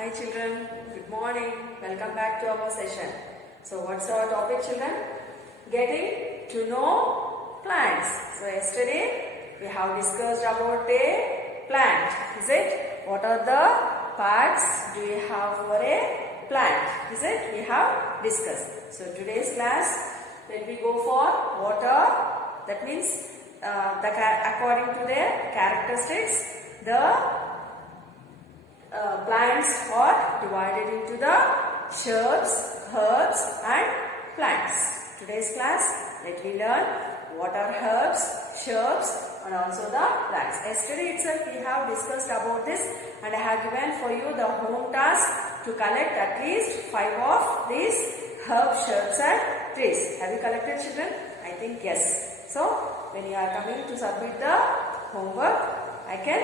Hi children, good morning. Welcome back to our session. So what's our topic children? Getting to know plants. So yesterday we have discussed about a plant. Is it? What are the parts do we have for a plant? Is it? We have discussed. So today's class, let me go for water. That means according to their characteristics, the plants are divided into the shrubs, herbs and plants. Today's class, let me learn what are herbs, shrubs and also the plants. Yesterday itself we have discussed about this and I have given for you the home task to collect at least 5 of these herbs, shrubs and trees. Have you collected children? I think yes. So when you are coming to submit the homework, I can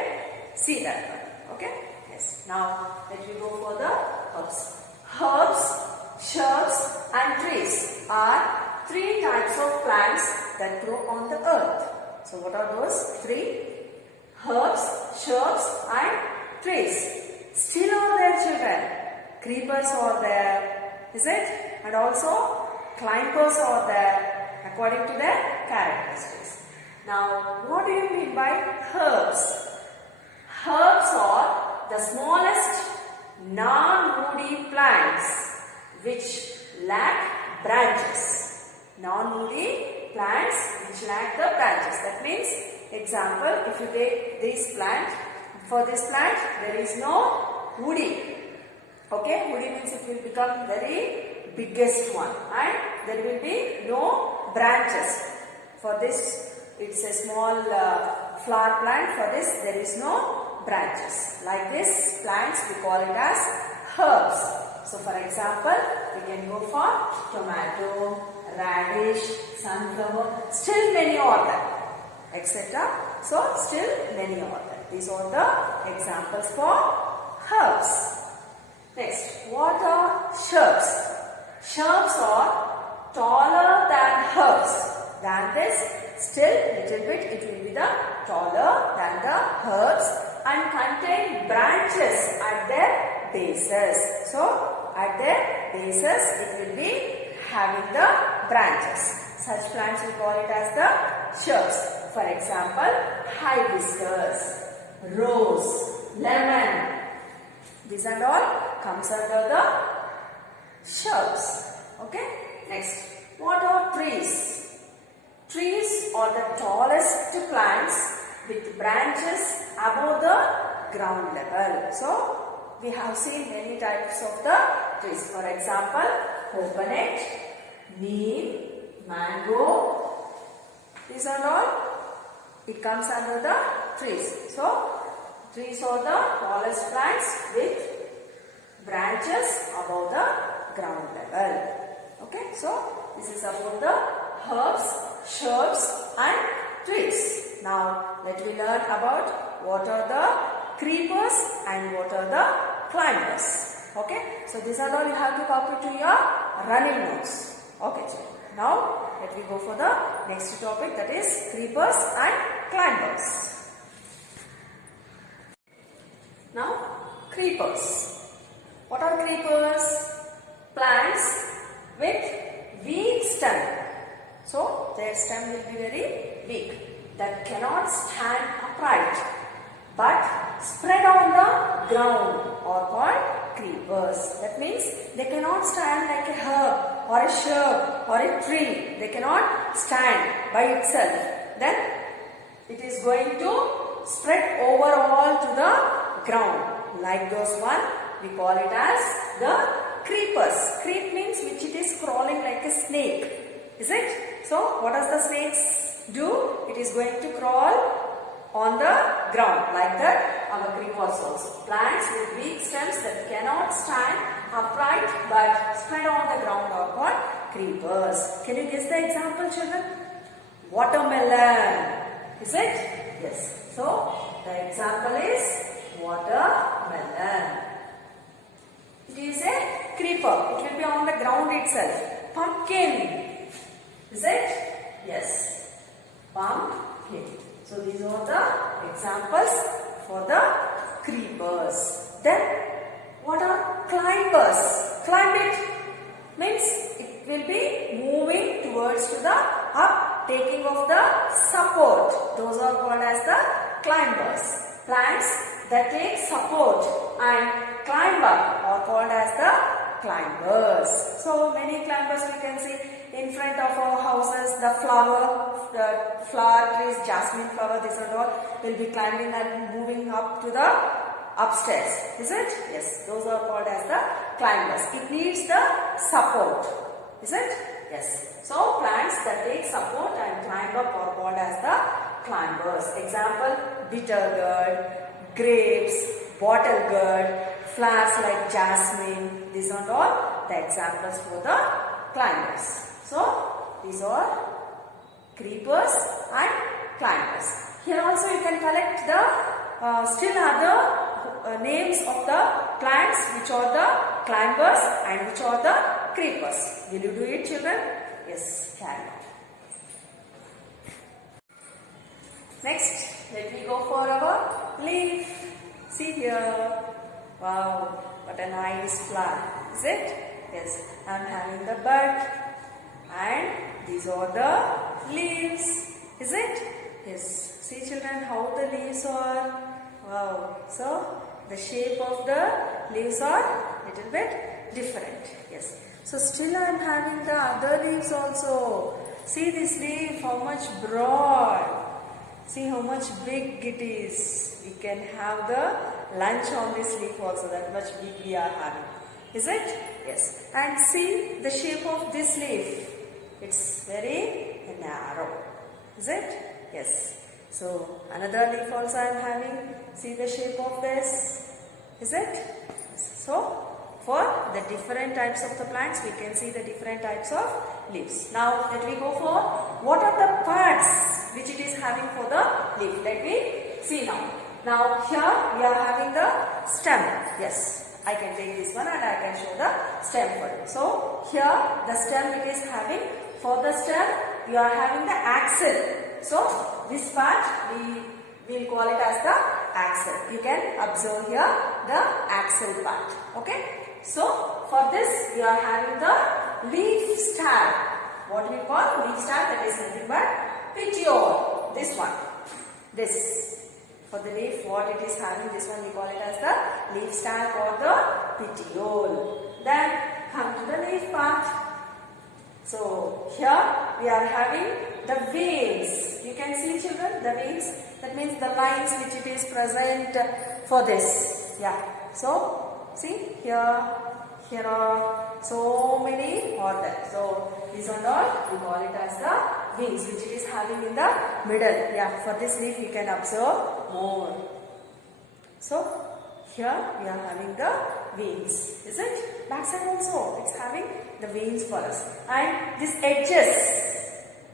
see that one. Okay? Yes. Now let me go for the herbs. Herbs, shrubs and trees are 3 types of plants that grow on the earth. So what are those 3? Herbs, shrubs and trees. Still are there children. Creepers are there. Is it? And also climbers are there according to their characteristics. Now what do you mean by herbs? Herbs are the smallest non-woody plants which lack branches. Non-woody plants which lack the branches. That means, example, if you take this plant, for this plant there is no woody. Okay, woody means it will become very biggest one and there will be no branches. For this, it's a small flower plant. For this, there is no branches. Like this plants we call it as herbs. So for example, we can go for tomato, radish, sunflower, still many are there, etc. So still many are there. These are the examples for herbs. Next, what are shrubs? Shrubs are taller than herbs. Than this, still little bit it will be the taller than the herbs and contain branches at their bases. So at their bases it will be having the branches. Such plants we call it as the shrubs. For example, hibiscus, rose, lemon. These and all comes under the shrubs. Okay. Next, what are trees? Trees are the tallest plants with branches above the ground level. So, we have seen many types of the trees. For example, coconut, neem, mango. These are all, it comes under the trees. So, trees are the tallest plants with branches above the ground level. Okay, so this is about the herbs, shrubs and trees. Now let me learn about what are the creepers and what are the climbers. Okay, so these are all you have to copy to your running notes. Okay, so now let me go for the next topic, that is creepers and climbers. Now creepers. What are creepers? Plants with weak stem. So their stem will be very weak, that cannot stand upright but spread on the ground are called creepers. That means they cannot stand like a herb or a shrub or a tree. They cannot stand by itself. Then it is going to spread overall to the ground. Like those one, we call it as the creepers. Creep means which it is crawling like a snake. Is it? So what does the snakes do? It is going to crawl on the ground. Like that, our creepers also. Plants with weak stems that cannot stand upright but spread on the ground are called creepers. Can you guess the example, children? Watermelon. Is it? Yes. So the example is watermelon. It is a creeper. It will be on the ground itself. Pumpkin. Is it? Yes. Pumpkin. So these are the examples for the creepers. Then What are climbers? Climb it means it will be moving towards to the up, taking of the support. Those are called as the climbers. Plants that take support and climb up are called as the climbers. So many climbers we can see in front of our houses. The flower trees, jasmine flower, these are all will be climbing and moving up to the upstairs. Is it? Yes, those are called as the climbers. It needs the support. Is it? Yes. So plants that take support and climb up are called as the climbers. Example, bitter gourd, grapes, bottle gourd, flowers like jasmine. These are all the examples for the climbers. So these are creepers and climbers. Here also you can collect the still other names of the plants which are the climbers and which are the creepers. Will you do it, children? Yes, can. Next, let me go for our leaf. See here. Wow, what a nice flower. Is it? Yes, I am having the bud and these are the leaves. Is it? Yes. See children how the leaves are. Wow. So the shape of the leaves are little bit different. Yes. So still I am having the other leaves also. See this leaf how much broad. See how much big it is. We can have the lunch on this leaf also. That much big we are having. Is it? Yes. And see the shape of this leaf. It's very narrow. Is it? Yes. So another leaf also I am having. See the shape of this. Is it? So for the different types of the plants we can see the different types of leaves. Now let me go for what are the parts which it is having for the leaf. Let me see now. Now here we are having the stem. Yes, I can take this one and I can show the stem for it. So here the stem it is having, for the stem we are having the axil. So this part we will call it as the axil. You can observe here the axil part. Okay. So for this we are having the leaf stab. What we call leaf stab, that is nothing but petiole. This one. This. For the leaf what it is having, this one we call it as the leaf stab or the petiole. Then come to the leaf part. So here we are having the veins. You can see children the veins. That means the lines which it is present for this. Yeah. So see here are so many are there. So these are all we call it as the veins which it is having in the middle. Yeah. For this leaf you can observe more. So here we are having the veins. Is it? Backside also it's having the veins for us. And these edges.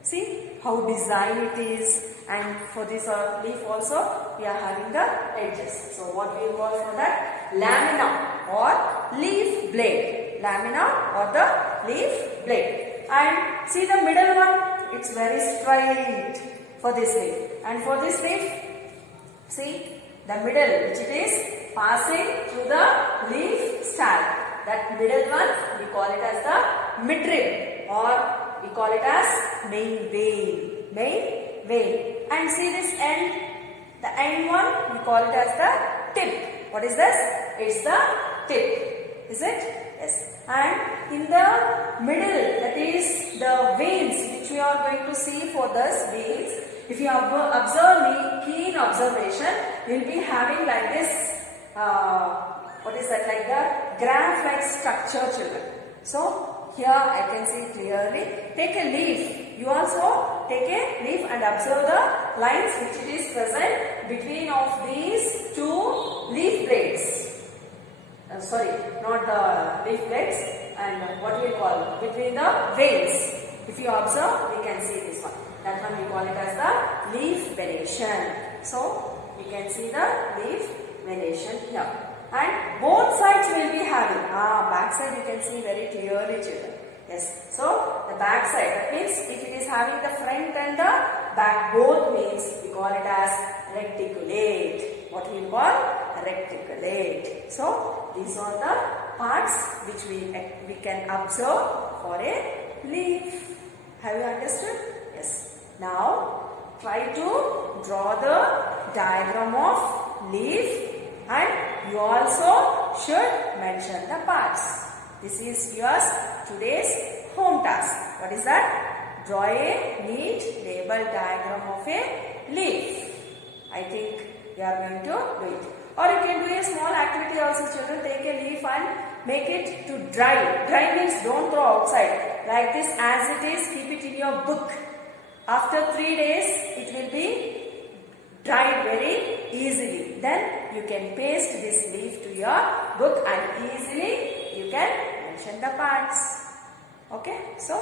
See how design it is. And for this leaf also we are having the edges. So what we call for that? Lamina or leaf blade. Lamina or the leaf blade. And see the middle one, it's very straight for this leaf. And for this leaf, see the middle which it is passing through the leaf stalk. That middle one we call it as the midrib or we call it as main vein. Main vein. And see this end, the end one we call it as the tip. What is this? It's the tip. Is it? Yes. And in the middle, that is the veins which we are going to see for this veins. If you observe me, keen observation, you will be having like this, what is that, like the graph-like structure children. So here I can see clearly. Take a leaf. You also take a leaf and observe the lines which it is present between of these two leaf blades. Sorry, not the leaf blades, and what we call between the veins. If you observe, we can see this one. That one we call it as the leaf venation. So we can see the leaf venation here. And both sides will be having. Back side you can see very clearly children. Yes. So the back side, that means if it is having the front and the back, both means we call it as reticulate. What we call reticulate. So these are the parts which we can observe for a leaf. Have you understood? Yes. Now try to draw the diagram of leaf, and you also should mention the parts. This is yours today's home task. What is that? Draw a neat label diagram of a leaf. I think you are going to do it. Or you can do a small activity also, children. Take a leaf and make it to dry. Dry means don't throw outside. Like this as it is, keep it in your book. After 3 days, it will be dried very easily. Then you can paste this leaf to your book and easily you can mention the parts. Okay, so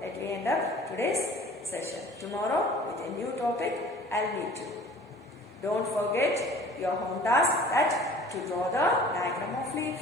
let me end up today's session. Tomorrow with a new topic, I'll meet you. Don't forget your home task, that to draw the diagram of leaf.